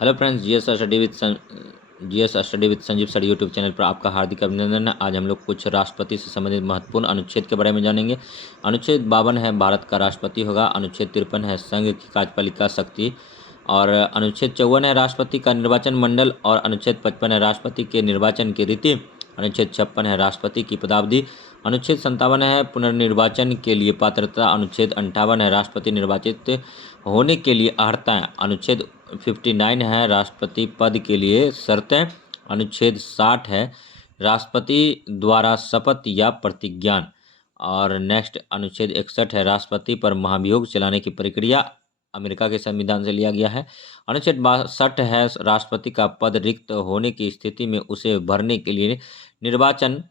Hello friends, GS study with Sanjeev sir YouTube channel पर आपका हार्दिक अभिनंदन है। आज हम लोग कुछ राष्ट्रपति से संबंधित महत्वपूर्ण अनुच्छेद के बारे में जानेंगे। अनुच्छेद 52 है भारत का राष्ट्रपति होगा। अनुच्छेद 53 है संघ की कार्यपालिका शक्ति। और अनुच्छेद 54 है राष्ट्रपति का निर्वाचन मंडल। और अनुच्छेद 55 है राष्ट्रपति के निर्वाचन की रीति। अनुच्छेद 56 है राष्ट्रपति की पदावधि। अनुच्छेद 57 है पुनर्निर्वाचन के लिए पात्रता। अनुच्छेद 58 है राष्ट्रपति निर्वाचित होने के लिए अर्हताएँ। अनुच्छेद 59 है राष्ट्रपति पद के लिए शर्तें। अनुच्छेद 60 है राष्ट्रपति द्वारा शपथ या प्रतिज्ञान। और नेक्स्ट अनुच्छेद 61 है राष्ट्रपति पर महाभियोग चलाने की प्रक्रिया, अमेरिका के संविधान से लिया गया है। अनुच्छेद 62 है राष्ट्रपति का पद रिक्त होने की स्थिति में उसे भरने के लिए निर्वाचन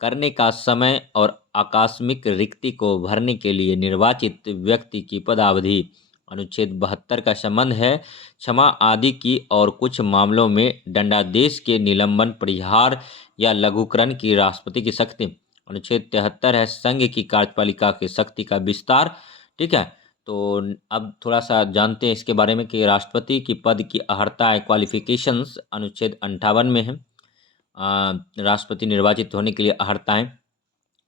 करने का समय और आकस्मिक रिक्ति को भरने के लिए निर्वाचित व्यक्ति की पदावधि। अनुच्छेद 72 का संबंध है क्षमा आदि की और कुछ मामलों में दंडादेश के निलंबन, परिहार या लघुकरण की राष्ट्रपति की शक्ति। अनुच्छेद 73 है संघ की कार्यपालिका की शक्ति का विस्तार। ठीक है, तो अब थोड़ा सा जानते हैं इसके बारे में कि राष्ट्रपति की पद की अर्हता क्वालिफिकेशंस अनुच्छेद 58 में है। राष्ट्रपति निर्वाचित होने के लिए अर्हताएं: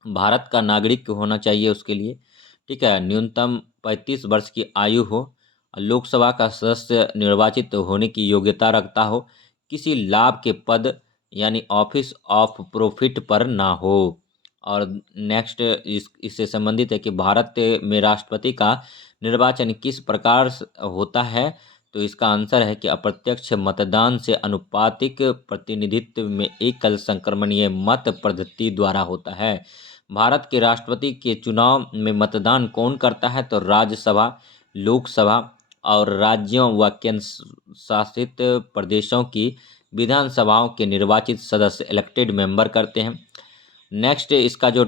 भारत का नागरिक होना चाहिए उसके लिए। ठीक है, न्यूनतम 35 वर्ष की आयु हो, लोकसभा का सदस्य निर्वाचित होने की योग्यता रखता हो, किसी लाभ के पद यानी ऑफिस ऑफ प्रॉफिट पर ना हो। और नेक्स्ट इससे संबंधित है कि भारत में राष्ट्रपति का निर्वाचन किस प्रकार होता है। तो इसका आंसर है कि अप्रत्यक्ष मतदान से अनुपातिक प्रतिनिधित्व में एकल संक्रमणीय मत पद्धति द्वारा होता है। भारत के राष्ट्रपति के चुनाव में मतदान कौन करता है? तो राज्यसभा, लोकसभा और राज्यों व केंद्र शासित प्रदेशों की विधानसभाओं के निर्वाचित सदस्य इलेक्टेड मेंबर करते हैं। नेक्स्ट इसका जो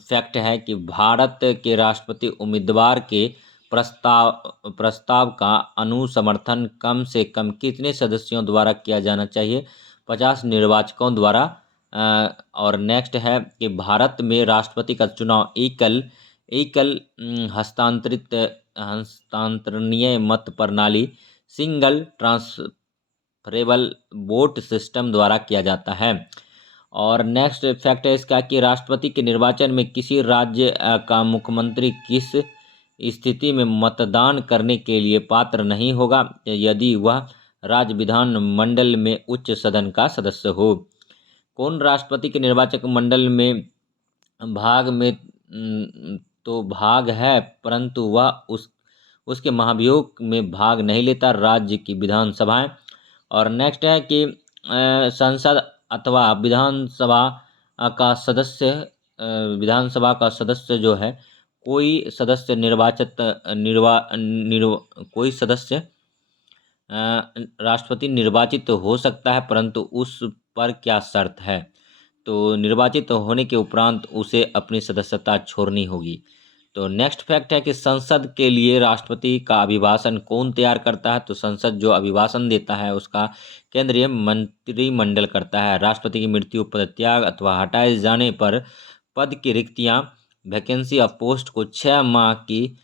फैक्ट है कि भारत के राष्ट्रपति उम्मीदवार के प्रस्ताव का अनुसमर्थन कम से कम कितने सदस्यों द्वारा किया जाना चाहिए? 50 निर्वाचकों द्वारा। और नेक्स्ट है कि भारत में राष्ट्रपति का चुनाव एकल हस्तांतरणीय मत प्रणाली सिंगल ट्रांसफरेबल वोट सिस्टम द्वारा किया जाता है। और नेक्स्ट फैक्ट है इसका कि राष्ट्रपति के निर्वाचन में किसी राज्य का मुख्यमंत्री किस स्थिति में मतदान करने के लिए पात्र नहीं होगा? यदि वह राज्य विधान मंडल में उच्च सदन का सदस्य हो। कौन राष्ट्रपति के निर्वाचक मंडल में भाग है, परंतु वह उसके महाभियोग में भाग नहीं लेता? राज्य की विधानसभाएं। और नेक्स्ट है कि संसद अथवा विधानसभा का सदस्य जो है, कोई सदस्य राष्ट्रपति निर्वाचित हो सकता है, परंतु उस पर क्या शर्त है? तो निर्वाचित होने के उपरांत उसे अपनी सदस्यता छोड़नी होगी। तो नेक्स्ट फैक्ट है कि संसद के लिए राष्ट्रपति का अभिभाषण कौन तैयार करता है? तो संसद जो अभिभाषण देता है उसका केंद्रीय मंत्रिमंडल करता है। राष्ट्रपति की मृत्यु, पदत्याग अथवा हटाए जाने पर पद की रिक्तियां, वैकेंसी ऑफ पोस्ट को 6 माह की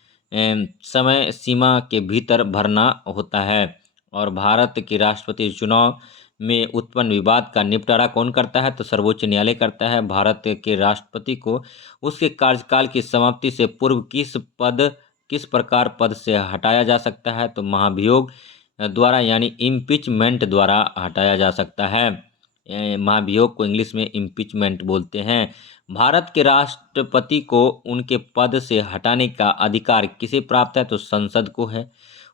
समय सीमा के भीतर भरना होता है। और भारत के राष्ट्रपति चुनाव में उत्पन्न विवाद का निपटारा कौन करता है? तो सर्वोच्च न्यायालय करता है। भारत के राष्ट्रपति को उसके कार्यकाल की समाप्ति से पूर्व किस प्रकार पद से हटाया जा सकता है? तो महाभियोग द्वारा यानी इम्पीचमेंट द्वारा हटाया जा सकता है। महाभियोग को इंग्लिश में इम्पीचमेंट बोलते हैं। भारत के राष्ट्रपति को उनके पद से हटाने का अधिकार किसे प्राप्त है? तो संसद को है।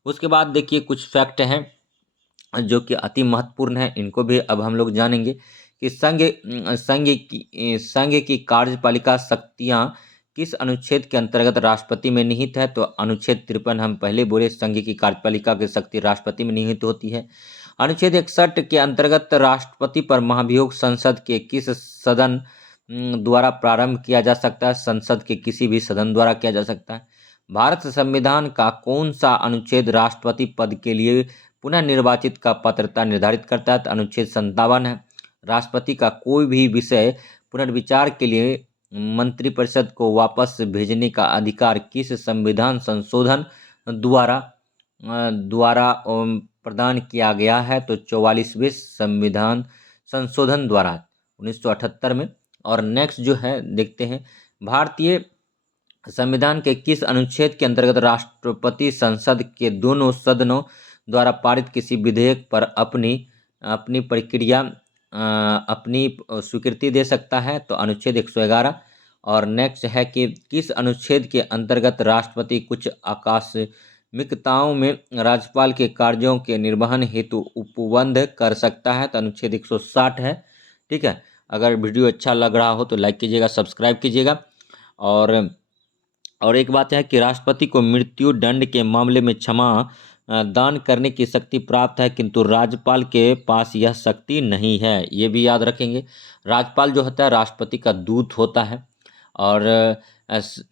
उसके बाद देखिए कुछ फैक्ट हैं जो कि अति महत्वपूर्ण है, इनको भी अब हम लोग जानेंगे कि संघ की कार्यपालिका शक्तियां किस अनुच्छेद के अंतर्गत राष्ट्रपति में निहित है? तो अनुच्छेद 53 हम पहले बोले, संघ की कार्यपालिका की शक्ति राष्ट्रपति में निहित होती है। अनुच्छेद 61 के अंतर्गत राष्ट्रपति पर महाभियोग संसद के किस सदन द्वारा प्रारंभ किया जा सकता है? संसद के किसी भी सदन द्वारा किया जा सकता है। भारत संविधान का कौन सा अनुच्छेद राष्ट्रपति पद के लिए पुनः निर्वाचित का पात्रता निर्धारित करता है? तो अनुच्छेद 57 है। राष्ट्रपति का कोई भी विषय पुनर्विचार के लिए मंत्रिपरिषद को वापस भेजने का अधिकार किस संविधान संशोधन द्वारा प्रदान किया गया है? तो 44वें संविधान संशोधन द्वारा 1978 में। और नेक्स्ट जो है देखते हैं, भारतीय संविधान के किस अनुच्छेद के अंतर्गत राष्ट्रपति संसद के दोनों सदनों द्वारा पारित किसी विधेयक पर अपनी अपनी प्रक्रिया अपनी स्वीकृति दे सकता है? तो अनुच्छेद 111। और नेक्स्ट है कि किस अनुच्छेद के अंतर्गत राष्ट्रपति कुछ आकस्मिकताओं में राज्यपाल के कार्यों के निर्वहन हेतु उपबंध कर सकता है? तो अनुच्छेद 160 है। ठीक है, अगर वीडियो अच्छा लग रहा हो तो लाइक कीजिएगा, सब्सक्राइब कीजिएगा। और एक बात है कि राष्ट्रपति को मृत्यु दंड के मामले में क्षमा दान करने की शक्ति प्राप्त है, किंतु राज्यपाल के पास यह शक्ति नहीं है। ये भी याद रखेंगे। राज्यपाल जो होता है राष्ट्रपति का दूत होता है, और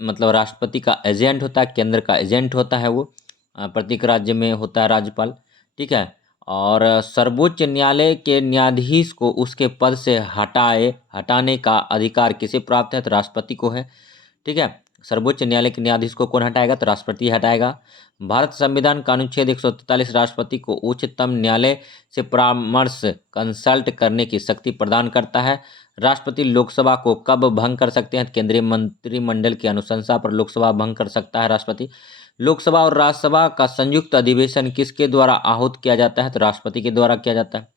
मतलब राष्ट्रपति का एजेंट होता है, केंद्र का एजेंट होता है वो, प्रत्येक राज्य में होता है राज्यपाल। ठीक है, और सर्वोच्च न्यायालय के न्यायाधीश को उसके पद से हटाने का अधिकार किसे प्राप्त है? तो राष्ट्रपति को है। ठीक है, सर्वोच्च न्यायालय के न्यायाधीश को कौन हटाएगा? तो राष्ट्रपति हटाएगा। भारत संविधान का अनुच्छेद 143 राष्ट्रपति को उच्चतम न्यायालय से परामर्श कंसल्ट करने की शक्ति प्रदान करता है। राष्ट्रपति लोकसभा को कब भंग कर सकते हैं? केंद्रीय मंत्रिमंडल की अनुशंसा पर लोकसभा भंग कर सकता है राष्ट्रपति। लोकसभा और राज्यसभा का संयुक्त अधिवेशन किसके द्वारा आहूत किया जाता है? तो राष्ट्रपति के द्वारा किया जाता है।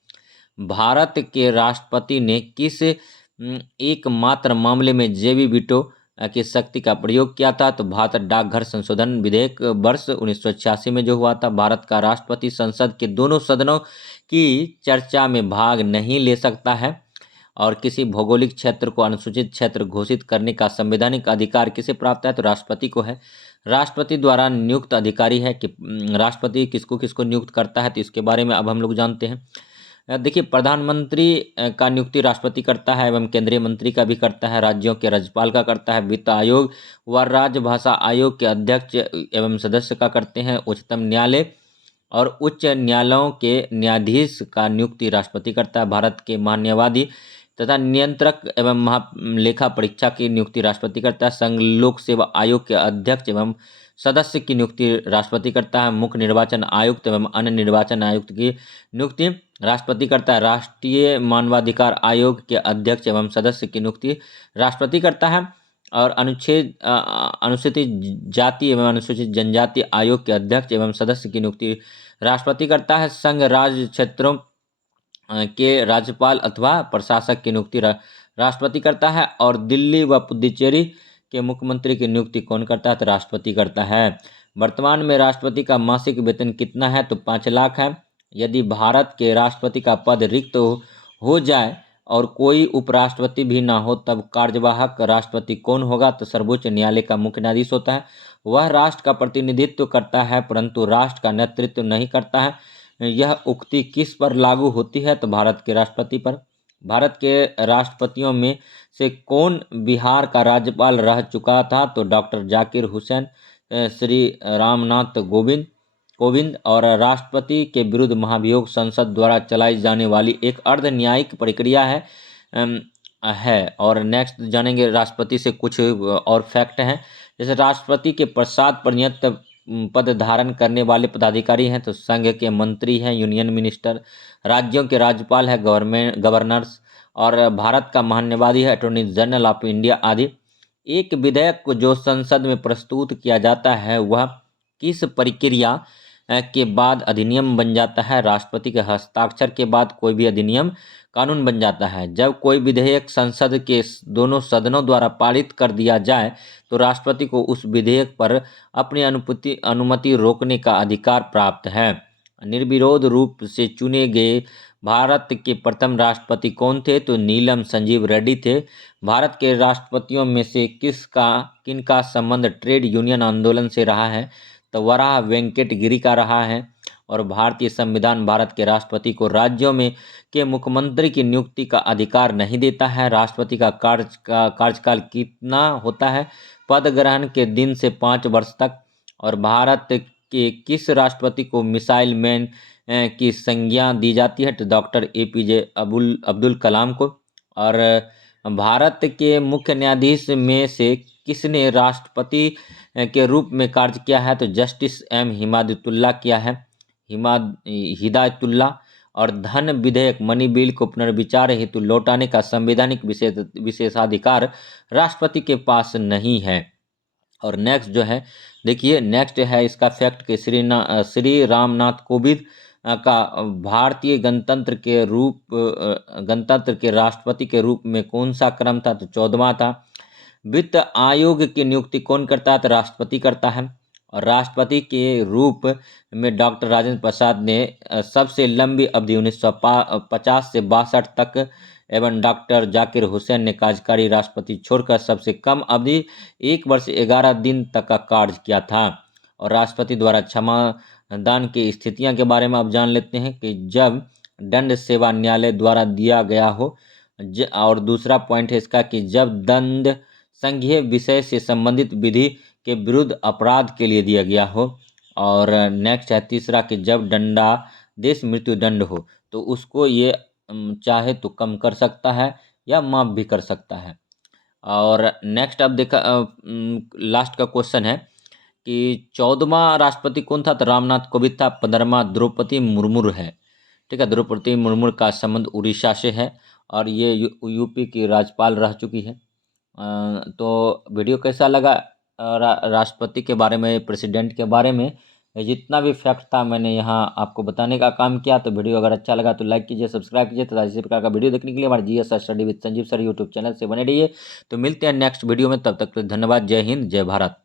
भारत के राष्ट्रपति ने किस एकमात्र मामले में जेबी वीटो की शक्ति का प्रयोग किया था? तो भारत डाकघर संशोधन विधेयक वर्ष 1986 में जो हुआ था। भारत का राष्ट्रपति संसद के दोनों सदनों की चर्चा में भाग नहीं ले सकता है। और किसी भौगोलिक क्षेत्र को अनुसूचित क्षेत्र घोषित करने का संवैधानिक अधिकार किसे प्राप्त है? तो राष्ट्रपति को है। राष्ट्रपति द्वारा नियुक्त अधिकारी है कि राष्ट्रपति किसको किसको नियुक्त करता है, तो इसके बारे में अब हम लोग जानते हैं। देखिए, प्रधानमंत्री का नियुक्ति राष्ट्रपति करता है एवं केंद्रीय मंत्री का भी करता है, राज्यों के राज्यपाल का करता है, वित्त आयोग व राजभाषा आयोग के अध्यक्ष एवं सदस्य का करते हैं, उच्चतम न्यायालय और उच्च न्यायालयों के न्यायाधीश का नियुक्ति राष्ट्रपति करता है। भारत के महान्यायवादी तथा नियंत्रक एवं महालेखा परीक्षा की नियुक्ति राष्ट्रपति करता है। संघ लोक सेवा आयोग के अध्यक्ष एवं सदस्य की नियुक्ति राष्ट्रपति करता है। मुख्य निर्वाचन आयुक्त एवं अन्य निर्वाचन आयुक्त की नियुक्ति राष्ट्रपति करता है। राष्ट्रीय मानवाधिकार आयोग के अध्यक्ष एवं सदस्य की नियुक्ति राष्ट्रपति करता है। और अनुसूचित जाति एवं अनुसूचित जनजाति आयोग के अध्यक्ष एवं सदस्य की नियुक्ति राष्ट्रपति करता है। संघ राज्य क्षेत्रों के राज्यपाल अथवा प्रशासक की नियुक्ति राष्ट्रपति करता है। और दिल्ली व पुडुचेरी के मुख्यमंत्री की नियुक्ति कौन करता है? तो राष्ट्रपति करता है। वर्तमान में राष्ट्रपति का मासिक वेतन कितना है? तो 5 लाख है। यदि भारत के राष्ट्रपति का पद रिक्त हो जाए और कोई उपराष्ट्रपति भी ना हो, तब कार्यवाहक राष्ट्रपति कौन होगा? तो सर्वोच्च न्यायालय का मुख्य न्यायाधीश होता है। वह राष्ट्र का प्रतिनिधित्व करता है परंतु राष्ट्र का नेतृत्व नहीं करता है। यह उक्ति किस पर लागू होती है? तो भारत के राष्ट्रपति पर। भारत के राष्ट्रपतियों में से कौन बिहार का राज्यपाल रह चुका था? तो डॉक्टर जाकिर हुसैन, श्री रामनाथ कोविंद। और राष्ट्रपति के विरुद्ध महाभियोग संसद द्वारा चलाई जाने वाली एक अर्ध न्यायिक प्रक्रिया है। और नेक्स्ट जानेंगे राष्ट्रपति से कुछ और फैक्ट हैं। जैसे राष्ट्रपति के पश्चात परिणत पद धारण करने वाले पदाधिकारी हैं, तो संघ के मंत्री हैं, यूनियन मिनिस्टर, राज्यों के राज्यपाल है, गवर्नर्स, और भारत का महान्यायवादी है, अटॉर्नी जनरल ऑफ इंडिया आदि। एक विधेयक को जो संसद में प्रस्तुत किया जाता है वह किस प्रक्रिया के बाद अधिनियम बन जाता है? राष्ट्रपति के हस्ताक्षर के बाद कोई भी अधिनियम कानून बन जाता है। जब कोई विधेयक संसद के दोनों सदनों द्वारा पारित कर दिया जाए तो राष्ट्रपति को उस विधेयक पर अपनी अनुमति रोकने का अधिकार प्राप्त है। निर्विरोध रूप से चुने गए भारत के प्रथम राष्ट्रपति कौन थे? तो नीलम संजीव रेड्डी थे। भारत के राष्ट्रपतियों में से किनका संबंध ट्रेड यूनियन आंदोलन से रहा है? तो वराह वेंकट गिरी का रहा है। और भारतीय संविधान भारत के राष्ट्रपति को राज्यों में के मुख्यमंत्री की नियुक्ति का अधिकार नहीं देता है। राष्ट्रपति का कार्यकाल कितना होता है? पद ग्रहण के दिन से 5 वर्ष तक। और भारत के किस राष्ट्रपति को मिसाइल मैन की संज्ञा दी जाती है? तो डॉक्टर APJ अब्दुल कलाम को। और भारत के मुख्य न्यायाधीश में से किसने राष्ट्रपति के रूप में कार्य किया है? तो जस्टिस M हिमायतुल्लाह किया है। हिमा हिदायतुल्ला और धन विधेयक मनी बिल को पुनर्विचार हेतु लौटाने का संवैधानिक विशेषाधिकार राष्ट्रपति के पास नहीं है। और नेक्स्ट जो है देखिए, नेक्स्ट है इसका फैक्ट कि श्री रामनाथ कोविंद का भारतीय गणतंत्र के राष्ट्रपति के रूप में कौन सा क्रम था? तो 14वां था। वित्त आयोग की नियुक्ति कौन करता है? तो राष्ट्रपति करता है। और राष्ट्रपति के रूप में डॉक्टर राजेंद्र प्रसाद ने सबसे लंबी अवधि 1950 से 62 तक एवं डॉक्टर जाकिर हुसैन ने कार्यकारी राष्ट्रपति छोड़कर सबसे कम अवधि 1 वर्ष 11 दिन तक का कार्य किया था। और राष्ट्रपति द्वारा क्षमा दान की स्थितियां के बारे में आप जान लेते हैं कि जब दंड सेवा न्यायालय द्वारा दिया गया हो, और दूसरा पॉइंट है इसका कि जब दंड संघीय विषय से संबंधित विधि के विरुद्ध अपराध के लिए दिया गया हो। और नेक्स्ट है तीसरा कि जब दंडादेश मृत्यु दंड हो तो उसको ये चाहे तो कम कर सकता है या माफ भी कर सकता है। और नेक्स्ट अब देखा लास्ट का क्वेश्चन है कि 14वां राष्ट्रपति कौन था? तो रामनाथ कोविंद था। 15वां द्रौपदी मुर्मू है। ठीक है, द्रौपदी मुर्मू का संबंध उड़ीसा से है और ये यूपी की राज्यपाल रह चुकी है। तो वीडियो कैसा लगा राष्ट्रपति के बारे में, प्रेसिडेंट के बारे में, जितना भी फैक्ट था मैंने यहाँ आपको बताने का काम किया। तो वीडियो अगर अच्छा लगा तो लाइक कीजिए, सब्सक्राइब कीजिए तथा इसी प्रकार का वीडियो देखने के लिए हमारे GS study with Sanjeev sir YouTube channel से बने रहिए। तो मिलते हैं नेक्स्ट वीडियो में, तब तक धन्यवाद। जय हिंद, जय भारत।